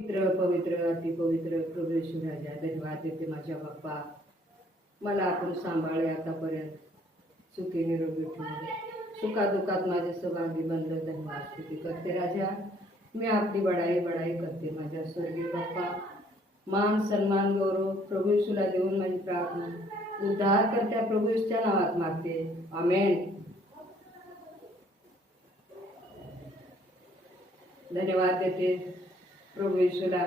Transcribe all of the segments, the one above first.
पवित्र पवित्र अतिपवित्र प्रभू येशू राजा, धन्यवाद देते माझ्या बाप्पा. मला आपण सांभाळले आतापर्यंत, सुखी निरोगी ठेवून सुखादुखात माझे सहभागी बनलं. धन्यवाद स्तुती करते राजा. मी आपली बडाई बडाई करते माझ्या स्वर्गीय बाप्पा. मान सन्मान गौरव प्रभू येशूला देऊन माझी प्रार्थना उद्धार करत्या प्रभू येशूच्या नावात मागते. आमेन. धन्यवाद देते प्रभू येशूला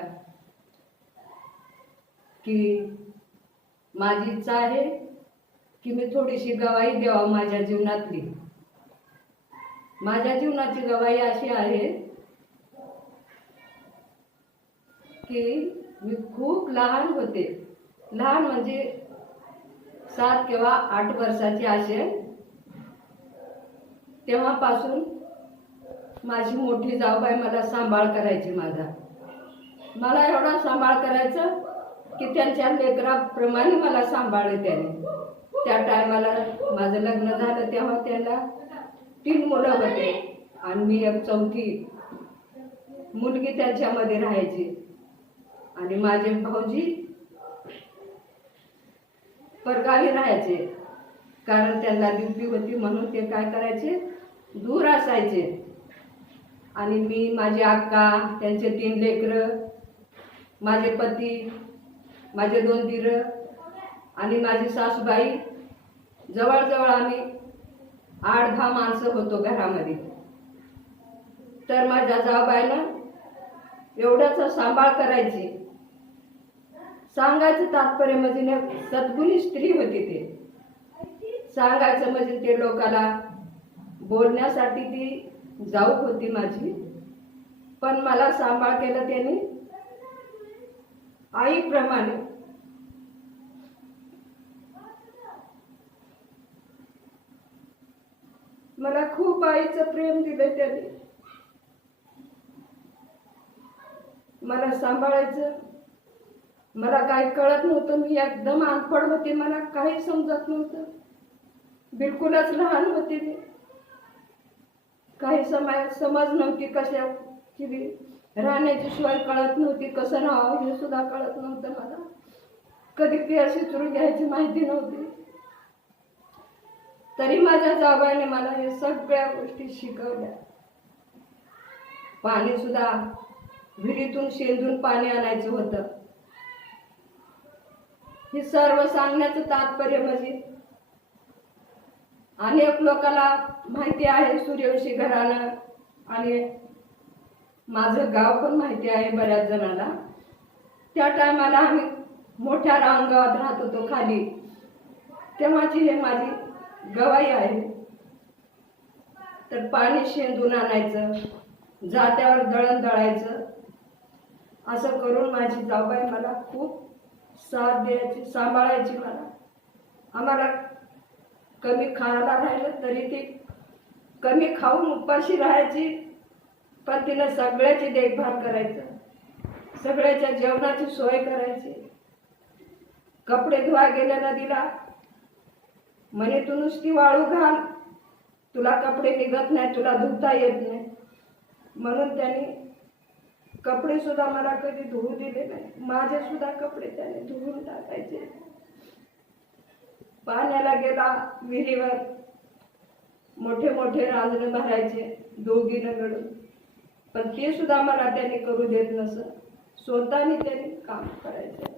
की माझी इच्छा आहे की मी थोडीशी गवाही द्यावा माझ्या जीवनातली. माझ्या जीवनाची गवाही अशी आहे की मी खूप लहान होते. लहान म्हणजे 7 किंवा 8 वर्षाची असेल तेव्हापासून माझी मोठी जाऊबाई मला सांभाळ करायची. मला एवढा सांभाळ करायचा की त्यांच्या लेकराप्रमाणे मला सांभाळले त्याने. त्या टायमाला माझं लग्न झालं तेव्हा त्यांना 3 मुलं होते आणि मी एक चौथी मुलगी त्यांच्यामध्ये राहायची. आणि माझे भाऊजी परगावी राहायचे, कारण त्यांना ड्युटी होती म्हणून ते काय करायचे, दूर असायचे. आणि मी, माझी अक्का, त्यांचे 3 लेकरं, माझे पती, माझे 2 दीर आणि माझी सासूबाई, जवळजवळ आम्ही 8-10 माणसं होतो घरामध्ये. तर माझ्या जाऊबाईनं एवढाचा सांभाळ करायची. सांगायचं तात्पर्य म्हणजे सद्गुणी स्त्री होती. ते सांगायचं म्हणजे ते लोकाला बोलण्यासाठी ती जाऊ होती माझी. पण मला सांभाळ केलं त्यांनी आईप्रमाणे. मला खूप आईचं प्रेम दिलं त्यांनी. मला सांभाळायचं. मला काही कळत नव्हतं. मी एकदम अनपढ होते. मला काही समजत नव्हतं. बिलकुलच लहान होते मी. काही समज नव्हती कशाची. राहण्याची सोय कळत नव्हती. कसं राहावं हे सुद्धा कळत नव्हतं मला. कधी केस उचलून घ्यायची माहिती नव्हती. तरी माझ्या जाऊबाईने मला हे सगळ्या गोष्टी शिकवल्या. पाणी सुद्धा विहिरीतून शेंदून पाणी आणायचं होतं. हे सर्व सांगण्याचं तात्पर्य म्हणजे अनेक लोकांना माहिती आहे सूर्यवंशी घराणं आणि माझं गाव पण माहिती आहे बऱ्याच जणांना. त्या टायमाला आम्ही मोठ्या रांगावात राहत होतो खाली. तेव्हाची हे माझी गवाही आहे. तर पाणी शेंदून आणायचं, जात्यावर दळण दळायचं, असं करून माझी जाऊबाई मला खूप साथ द्यायची, सांभाळायची मला. आम्हाला कमी खायला राहिलं तरी ती कमी खाऊन उपाशी राहायची, पण तिनं सगळ्याची देखभाल करायचं. सगळ्याच्या जेवणाची सोय करायची. कपडे धुवा गेले नदीला, म्हणे तू नुसती वाळू घाल, तुला कपडे निघत नाही, तुला धुता येत नाही. म्हणून त्यांनी कपडे सुद्धा मला कधी धुवू दिले नाही. माझे सुद्धा कपडे त्याने धुवून टाकायचे. पाण्याला गेला विहिरीवर, मोठे मोठे रांजणे भरायचे दोघीनं मिळून, पण ते सुद्धा मला त्याने करू देत नसत. स्वतःने त्याने काम करायचे.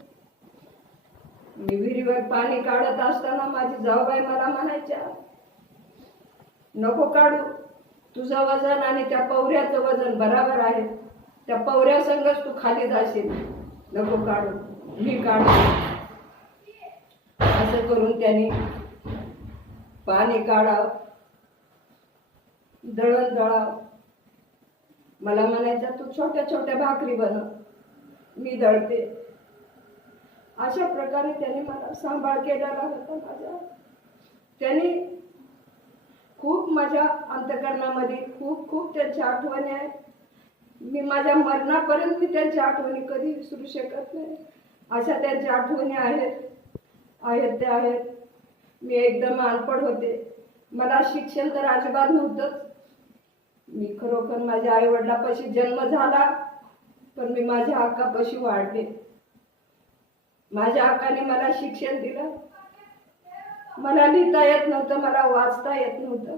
मी विहिरीवर पाणी काढत असताना माझी जाऊबाई मला म्हणायच्या, नको काढू, तुझं वजन आणि त्या पवऱ्याचं वजन बराबर आहे. त्या पवऱ्या संगच तू खाली जाशील, नको काढू, मी काढू. असं करून त्यांनी पाणी काढावं, दळण दळावं. मला म्हणायचा, तू छोट्या छोट्या भाकरी बनव, मी दळते. अशा प्रकारे त्यांनी मला सांभाळ केलेला होता माझा. त्यांनी खूप माझ्या अंतःकरणामध्ये खूप खूप त्यांच्या आठवणी आहेत. मी माझ्या मरणापर्यंत मी त्यांच्या आठवणी कधी विसरू शकत नाही. अशा त्यांच्या आठवणी आहेत त्या आहेत. मी एकदम अनपढ होते. मला शिक्षण तर अजिबात नव्हतंच. मी खरोखर माझ्या आईवडिलापाशी जन्म झाला पण मी माझ्या हक्कापाशी वाढले. माझ्या हक्काने मला शिक्षण दिलं. मला लिहिता येत नव्हतं, मला वाचता येत नव्हतं,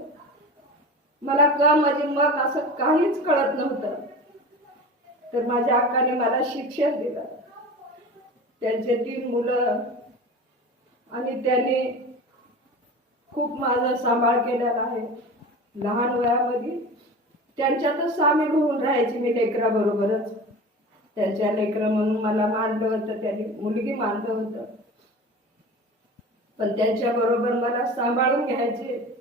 मला क म्हणजे मग असं काहीच कळत नव्हतं. तर माझ्या हक्काने मला शिक्षण दिलं. त्यांचे 3 मुलं आणि त्यांनी खूप माझा सांभाळ केलेला आहे. लहान वयामध्ये त्यांच्यातच सामील होऊन राहायची मी लेकराबरोबरच. त्यांच्या लेकरं म्हणून मला मानलं होतं, त्यांनी मुलगी मानलं होतं, पण त्यांच्याबरोबर मला सांभाळून घ्यायचे.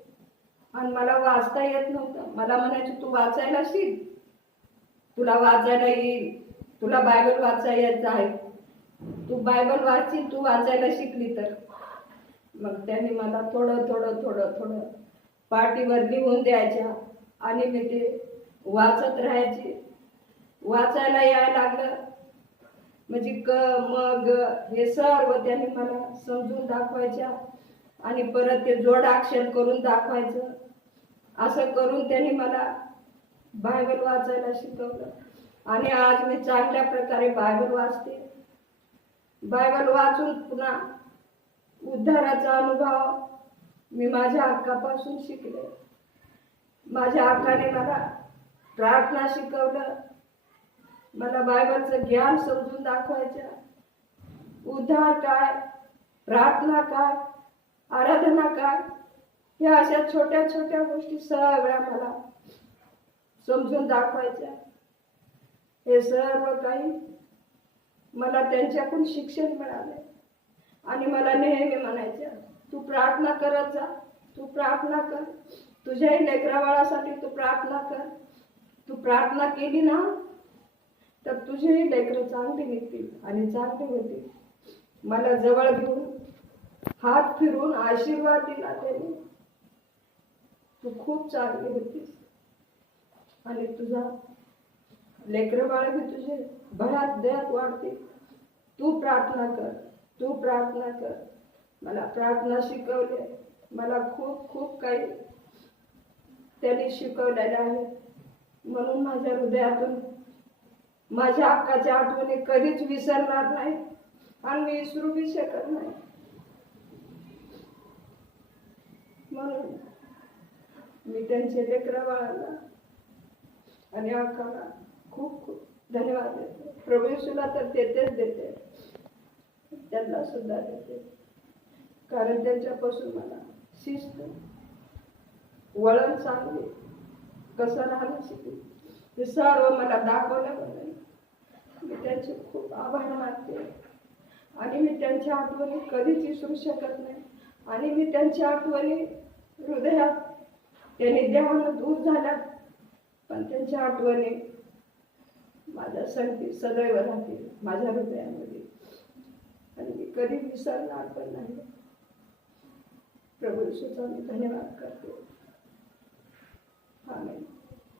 आणि मला वाचता येत नव्हतं. मला म्हणायचे तू वाचायला शिक, तुला वाचायला येईल, तुला बायबल वाचायला यायचं आहे, तू बायबल वाचशील, तू वाचायला शिकली तर. मग त्यांनी मला थोडं थोडं थोडं थोडं पाटीवर लिहून द्यायच्या आणि मी ते वाचत राहायचे. वाचायला यायला लागलं म्हणजे क म ग हे सर्व त्यांनी मला समजून दाखवायच्या आणि परत ते जोडाक्षर करून दाखवायचं. असं करून त्यांनी मला बायबल वाचायला शिकवलं आणि आज मी चांगल्या प्रकारे बायबल वाचते. बायबल वाचून पुन्हा उद्धाराचा अनुभव मी माझ्या हक्कापासून शिकले. माझ्या हक्काने मला प्रार्थना शिकवलं, मला बायबलचं ज्ञान समजून दाखवायचं. उद्धार काय, प्रार्थना काय, आराधना काय, ह्या अशा छोट्या छोट्या गोष्टी सगळ्या मला समजून दाखवायच्या. हे सर्व काही मला त्यांच्याकडून शिक्षण मिळाले आणि मला नेहमी म्हणायच्या तू प्रार्थना करत जा, तू प्रार्थना कर, तुझ्याही लेकराबाळासाठी तू प्रार्थना कर. तू प्रार्थना केली ना तर तुझेही लेकरं चांगली निघतील आणि चांगले होतील. मला जवळ घेऊन हात फिरून आशीर्वाद दिला त्यांनी. तू खूप चांगली होतीस आणि तुझा लेकरं बाळ बी तुझे भरात दयात वाढतील. तू प्रार्थना कर, तू प्रार्थना कर. मला प्रार्थना शिकवले. मला खूप खूप काही त्यांनी शिकवलेले आहे. म्हणून माझ्या हृदयातून माझ्या हक्काच्या आठवणी कधीच विसरणार नाही आणि विसरू बी शकत नाही. म्हणून मी त्यांचे लेकरा बाळाला आणि हक्काला खूप खूप धन्यवाद देते. प्रभू येशूला तर देतेच देते, त्यांना सुद्धा देते, कारण त्यांच्यापासून मला शिस्त, वळण चांगले कसं राहायला शिकले ते सर्व मला दाखवल्याबद्दल मी त्यांचे खूप आभार मानते. आणि मी त्यांच्या आठवणी कधीच विसरू शकत नाही. आणि मी त्यांच्या आठवणी हृदयात, त्यांनी देहानं दूर झाल्यात पण त्यांच्या आठवणी माझ्या संगती सदैव राहतील माझ्या हृदयामध्ये आणि मी कधी विसरणार पण नाही. प्रभू येशूचा मी धन्यवाद करते. आमेन.